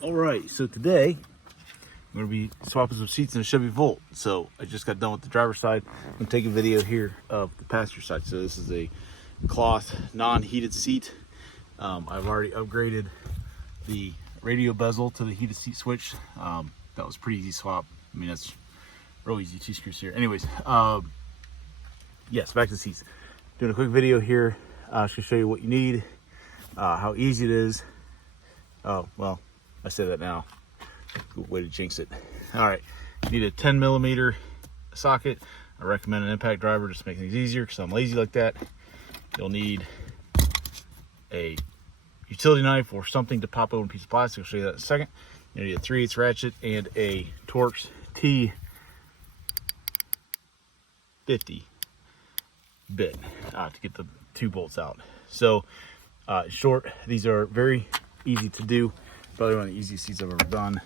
All right, so today I'm going to be swapping some seats in a Chevy Volt. So I just got done with the driver's side. I'm going to take a video here of the passenger side. So this is a cloth non-heated seat. I've already upgraded the radio bezel to the heated seat switch. That was pretty easy swap. I mean, that's real easy, 2 screws here. Anyways, yes, back to the seats. Doing a quick video here. Just to show you what you need, how easy it is. Oh, well, I say that now. Good way to jinx it. All right, you need a 10mm socket. I recommend an impact driver just to make things easier because I'm lazy like that. You'll need a utility knife or something to pop open a piece of plastic. I'll show you that in a second. You need a 3/8 ratchet and a Torx T50 bit to get the 2 bolts out. So in short, these are very easy to do. Probably one of the easiest seats I've ever done.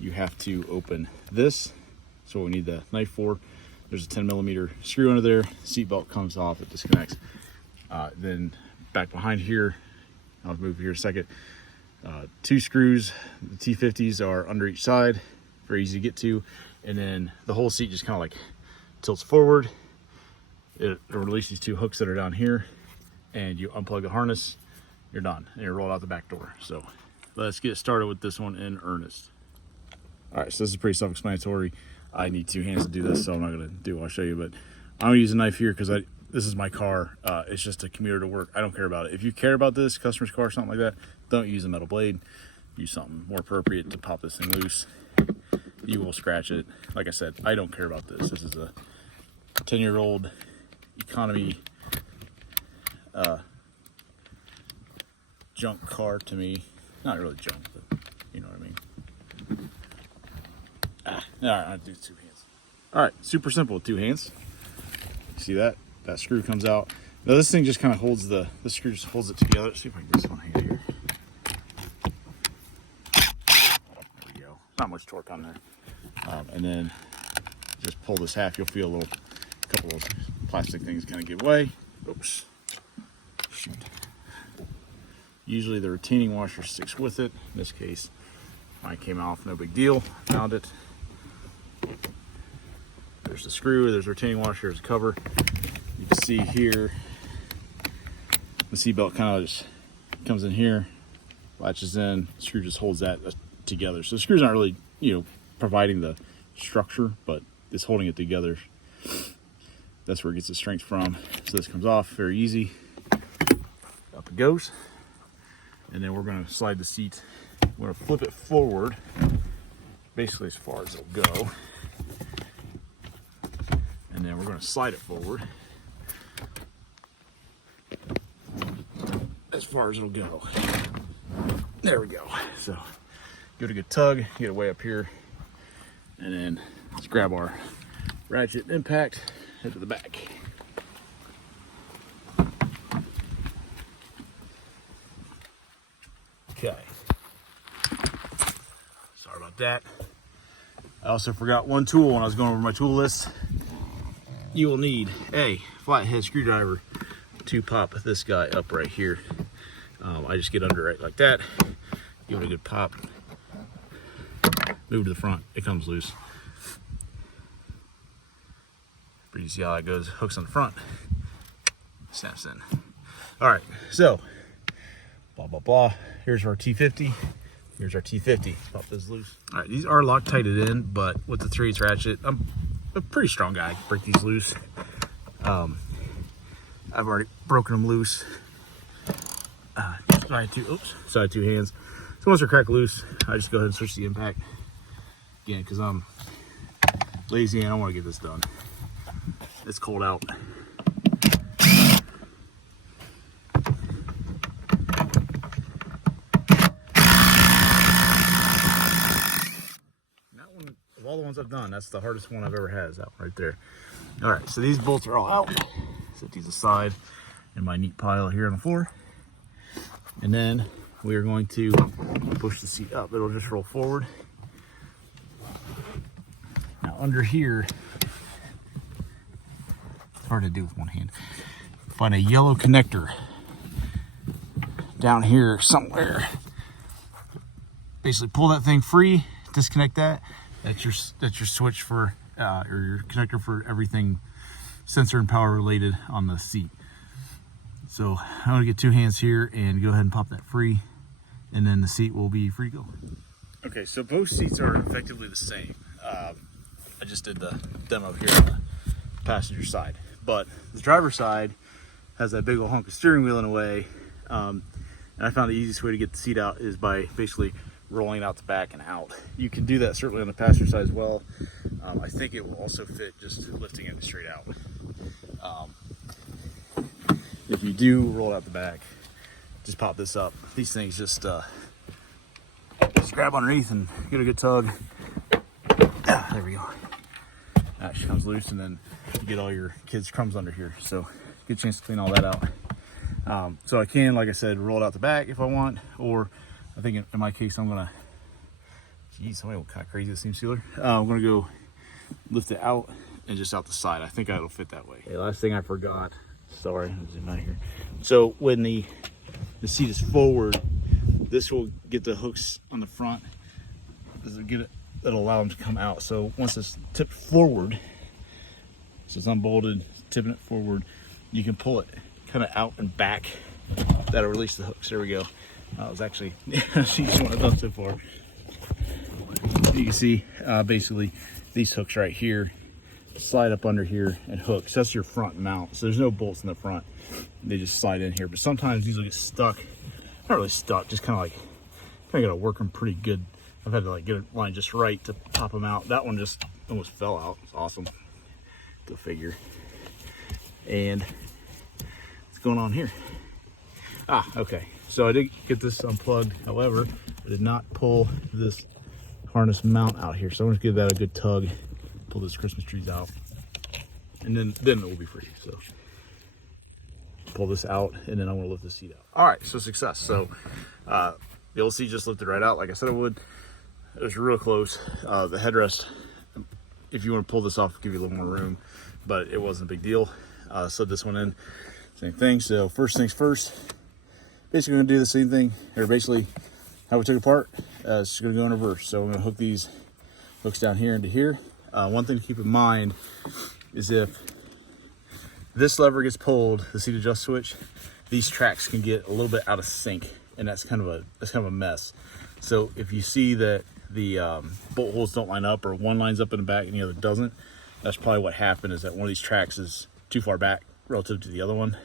You have to open this. So we need the knife for. There's a 10mm screw under there. Seat belt comes off, it disconnects. Then back behind here, I'll move here a second. 2 screws. The T50s are under each side, very easy to get to. And then the whole seat just kind of like tilts forward. It'll release these 2 hooks that are down here, and you unplug the harness. You're done, and you're rolled out the back door. So let's get started with this one in earnest. All right, so this is pretty self-explanatory. I need 2 hands to do this, so I'm not gonna do what I'll show you, but I'm gonna use a knife here because this is my car. It's just a commuter to work. I don't care about it. If you care about this, customer's car, something like that, don't use a metal blade. Use something more appropriate to pop this thing loose. You will scratch it. Like I said, I don't care about this. This is a 10-year-old economy junk car to me. Not really junk, but you know what I mean. All right, I'll do 2 hands. All right, super simple with 2 hands. See that? That screw comes out. Now this thing just kind of holds the screw just holds it together. Let's see if I can get this one hand here. There we go. Not much torque on there. And then just pull this half. You'll feel a couple of plastic things kind of give way. Oops. Shoot. Usually the retaining washer sticks with it. In this case, mine came off, no big deal. Found it. There's the screw, there's the retaining washer, there's a cover. You can see here, the seat belt kind of just comes in here, latches in, the screw just holds that together. So the screw's not really, providing the structure, but it's holding it together. That's where it gets the strength from. So this comes off, very easy. Up it goes. And then we're gonna slide the seat. We're gonna flip it forward, basically as far as it'll go. And then we're gonna slide it forward as far as it'll go. There we go. So give it a good tug, get it way up here, and then let's grab our ratchet impact, head to the back. Okay. Sorry about that. I also forgot one tool when I was going over my tool list. You will need a flathead screwdriver to pop this guy up right here. I just get under it like that, give it a good pop, move to the front, it comes loose. But you see how that goes, hooks on the front, snaps in. All right, so blah, blah, blah. Here's our T50. Here's our T50. Pop this loose. All right, these are Loctited in, but with the 3/8 ratchet, I'm a pretty strong guy. I can break these loose. I've already broken them loose. So I had 2 hands. So once they're cracked loose, I just go ahead and switch the impact. Again, because I'm lazy and I want to get this done. It's cold out. Of all the ones I've done, that's the hardest one I've ever had, is that one right there. All right, so these bolts are all out. Set these aside in my neat pile here on the floor. And then we are going to push the seat up. It'll just roll forward. Now under here, hard to do with one hand. Find a yellow connector down here somewhere. basically pull that thing free, disconnect that. That's your switch for, or your connector for everything sensor and power related on the seat. So I'm gonna get 2 hands here and go ahead and pop that free, and then the seat will be free to go. Okay, so both seats are effectively the same. I just did the demo here on the passenger side, but the driver's side has that big old hunk of steering wheel in a way, and I found the easiest way to get the seat out is by basically rolling out the back and out. You can do that certainly on the passenger side as well. I think it will also fit just lifting it straight out. If you do roll out the back, just pop this up. These things just grab underneath and get a good tug. There we go. That just comes loose, and then you get all your kids' crumbs under here. So good chance to clean all that out. So I can, like I said, roll it out the back if I want, or I think in my case I'm gonna, geez, somebody what kind of crazy this seam sealer. I'm gonna go lift it out and just out the side. I think it'll fit that way. Okay, last thing I forgot. Sorry, I'm zooming out here. So when the seat is forward, this will get the hooks on the front. This will get it. That'll allow them to come out. So once it's tipped forward, so it's unbolted, tipping it forward, you can pull it kind of out and back. That'll release the hooks. There we go. That was actually the easiest one I've done so far. You can see basically these hooks right here slide up under here and hook. So that's your front mount. So there's no bolts in the front. They just slide in here. But sometimes these will get stuck. Not really stuck, just kind of gotta work them pretty good. I've had to like get it lined just right to pop them out. That one just almost fell out. It's awesome. Go figure. And what's going on here? Okay. So I did get this unplugged. However, I did not pull this harness mount out here. So I'm gonna give that a good tug. Pull this Christmas trees out, and then it will be free. So pull this out, and then I'm gonna lift the seat out. All right, so success. So the old seat just lifted right out like I said it would. It was real close. The headrest, if you want to pull this off, give you a little more room, but it wasn't a big deal. Slid this one in, same thing. So first things first, basically gonna do the same thing, or basically how we took it apart. It's just gonna go in reverse. So I'm gonna hook these hooks down here into here. One thing to keep in mind is if this lever gets pulled, the seat adjust switch, these tracks can get a little bit out of sync, and that's kind of a mess. So if you see that the bolt holes don't line up, or one lines up in the back and the other doesn't, that's probably what happened, is that one of these tracks is too far back relative to the other one.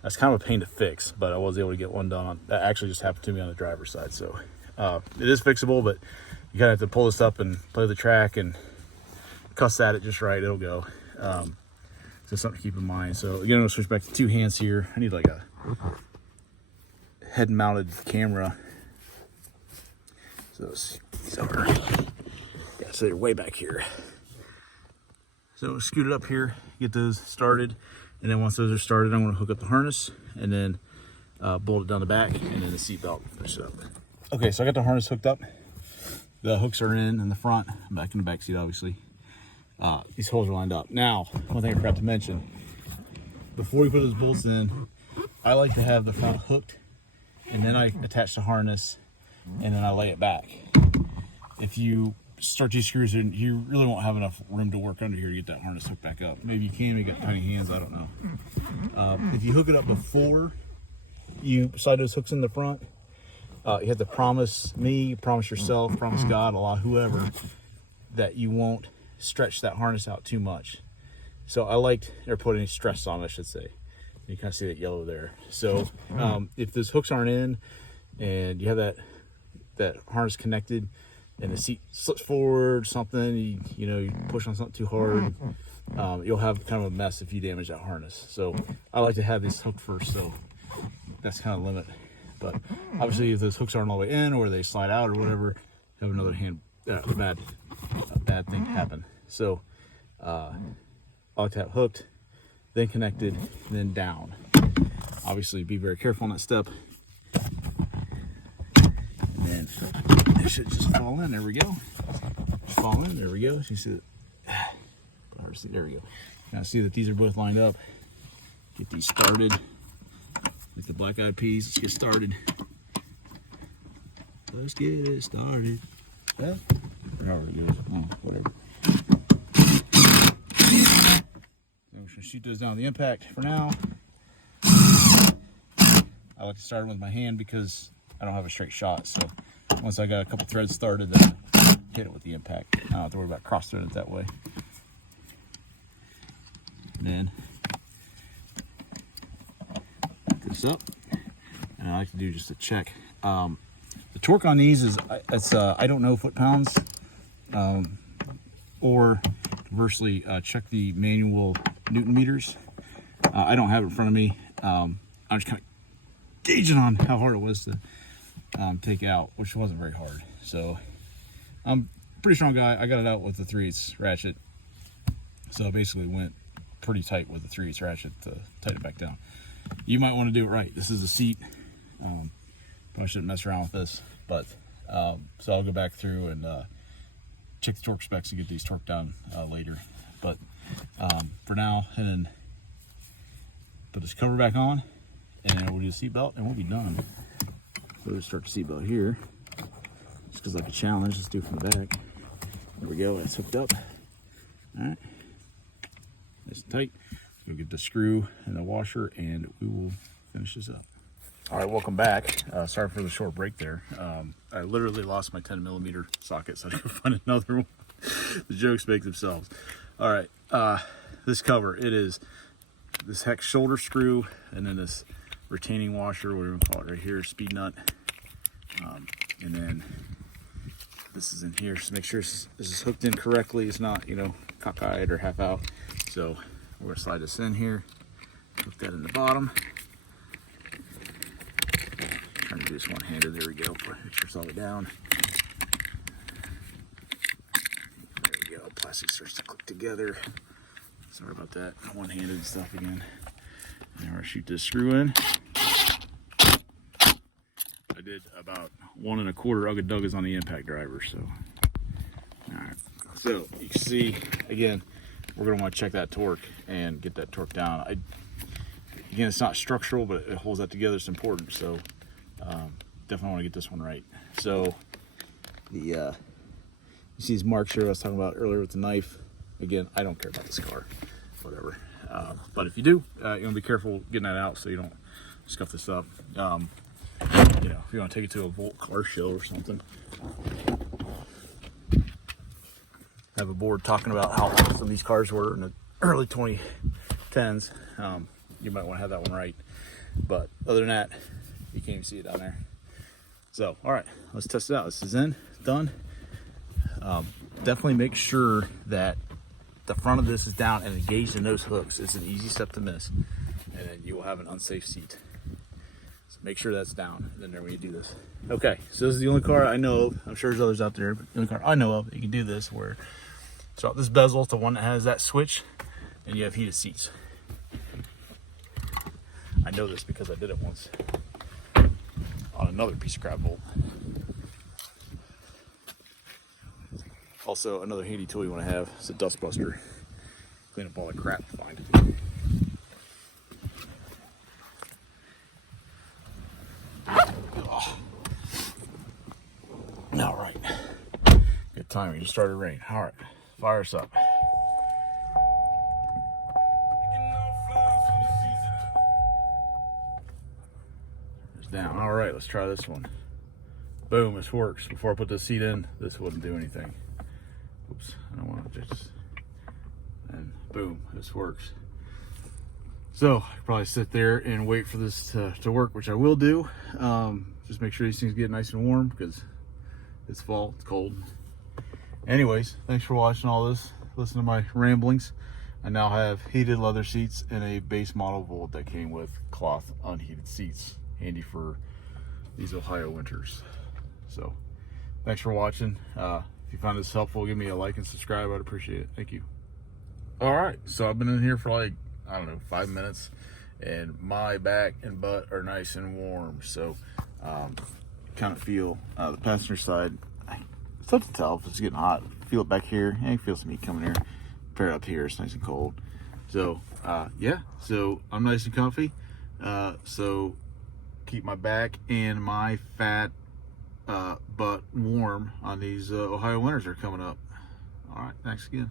That's kind of a pain to fix, but I was able to get one done. That actually just happened to me on the driver's side. So it is fixable, but you kind of have to pull this up and play the track and cuss at it just right. It'll go. So something to keep in mind. So again, I'm gonna switch back to 2 hands here. I need like a head-mounted camera. So they're way back here. So scoot it up here, get those started, and then once those are started, I'm gonna hook up the harness and then bolt it down the back, and then the seat belt, finish it up. Okay, so I got the harness hooked up. The hooks are in the front. I'm back in the back seat, obviously. These holes are lined up. Now, one thing I forgot to mention, before we put those bolts in, I like to have the front hooked, and then I attach the harness, and then I lay it back. If you start these screws in, you really won't have enough room to work under here to get that harness hooked back up. Maybe you can, maybe you got tiny hands, I don't know. If you hook it up before you slide those hooks in the front, you have to promise me, promise yourself, promise God, Allah, whoever, that you won't stretch that harness out too much. So I liked, or put any stress on, I should say. You kind of see that yellow there. So if those hooks aren't in and you have that harness connected and the seat slips forward, something, you push on something too hard, you'll have kind of a mess if you damage that harness. So I like to have these hooked first, so that's kind of limit. But obviously, if those hooks aren't all the way in, or they slide out, or whatever, have another bad thing happen. So I like to have hooked, then connected, then down. Obviously, be very careful on that step. And then it should just fall in. There we go. Just fall in. There we go. So you see that? There we go. Now see that these are both lined up. Get these started. With the black-eyed peas, let's get started. Let's get it started. Yeah. However it goes. Oh, whatever. I'm just gonna shoot those down the impact for now. I like to start with my hand because I don't have a straight shot. So once I got a couple threads started, then hit it with the impact. I don't have to worry about cross-threading it that way. And then pick this up, and I like to do just a check. The torque on these is I don't know foot-pounds, or conversely check the manual Newton meters. I don't have it in front of me. I'm just kind of gauging on how hard it was to take out, which wasn't very hard. So I'm a pretty strong guy. I got it out with the 3/8 ratchet, so I basically went pretty tight with the 3/8 ratchet to tighten it back down. You might want to do it right. This is a seat. Probably shouldn't mess around with this, but so I'll go back through and check the torque specs and get these torqued down later. But for now, and then put this cover back on, and we'll do the seat belt, and we'll be done. So we'll start the seat belt here, just because like a challenge. Let's do it from the back. There we go. It's hooked up. All right, nice and tight. We'll get the screw and the washer, and we will finish this up. All right, welcome back. Sorry for the short break there. I literally lost my 10mm socket, so I had to find another one. The jokes make themselves. All right, this cover, it is this hex shoulder screw, and then this retaining washer, whatever we call it right here, speed nut. And then this is in here, so make sure this is hooked in correctly. It's not, cockeyed or half out. So we're gonna slide this in here, hook that in the bottom. Trying to do this one-handed. There we go. Make sure it's all the way down. There we go. Plastic starts to click together. Sorry about that. One-handed stuff again. And we're gonna shoot this screw in. I did about 1 1/4 ugga-duggas on the impact driver. So, all right. So you can see again, we're gonna want to check that torque and get that torque down. Again, it's not structural, but it holds that together. It's important. So. Definitely want to get this one right. So you see these marks here I was talking about earlier with the knife. Again, I don't care about this car, whatever. But if you do, you want to be careful getting that out so you don't scuff this up. If you want to take it to a Volt car show or something, have a board talking about how awesome these cars were in the early 2010s. You might want to have that one right. But other than that, you can't even see it down there. So, all right, let's test it out. This is in, done. Definitely make sure that the front of this is down and engaged in those hooks. It's an easy step to miss, and then you will have an unsafe seat. So make sure that's down, and then when you do this. Okay, so this is the only car I know of. I'm sure there's others out there, but the only car I know of that you can do this where so this bezel is the one that has that switch, and you have heated seats. I know this because I did it once on another piece of crap bolt. Also, another handy tool you want to have is a dust buster. Clean up all the crap you find. All right. Good timing. Just started raining. All right. Fire us up. Down. All right, let's try this one. Boom, this works. Before I put the seat in, this wouldn't do anything. Oops, I don't want to just, and boom, this works. So I could probably sit there and wait for this to work, which I will do. Just make sure these things get nice and warm because it's fall, it's cold. Anyways, thanks for watching all this. Listen to my ramblings. I now have heated leather seats and a base model Volt that came with cloth unheated seats. Handy for these Ohio winters. So thanks for watching. If you found this helpful, give me a like and subscribe. I'd appreciate it. Thank you. All right, so I've been in here for like, I don't know, 5 minutes, and my back and butt are nice and warm. So kind of feel the passenger side, it's tough to tell if it's getting hot. Feel it back here, and you feel some heat coming here. Pair up here, it's nice and cold. So yeah, so I'm nice and comfy. So keep my back and my fat but warm on these Ohio winters are coming up. All right, thanks again.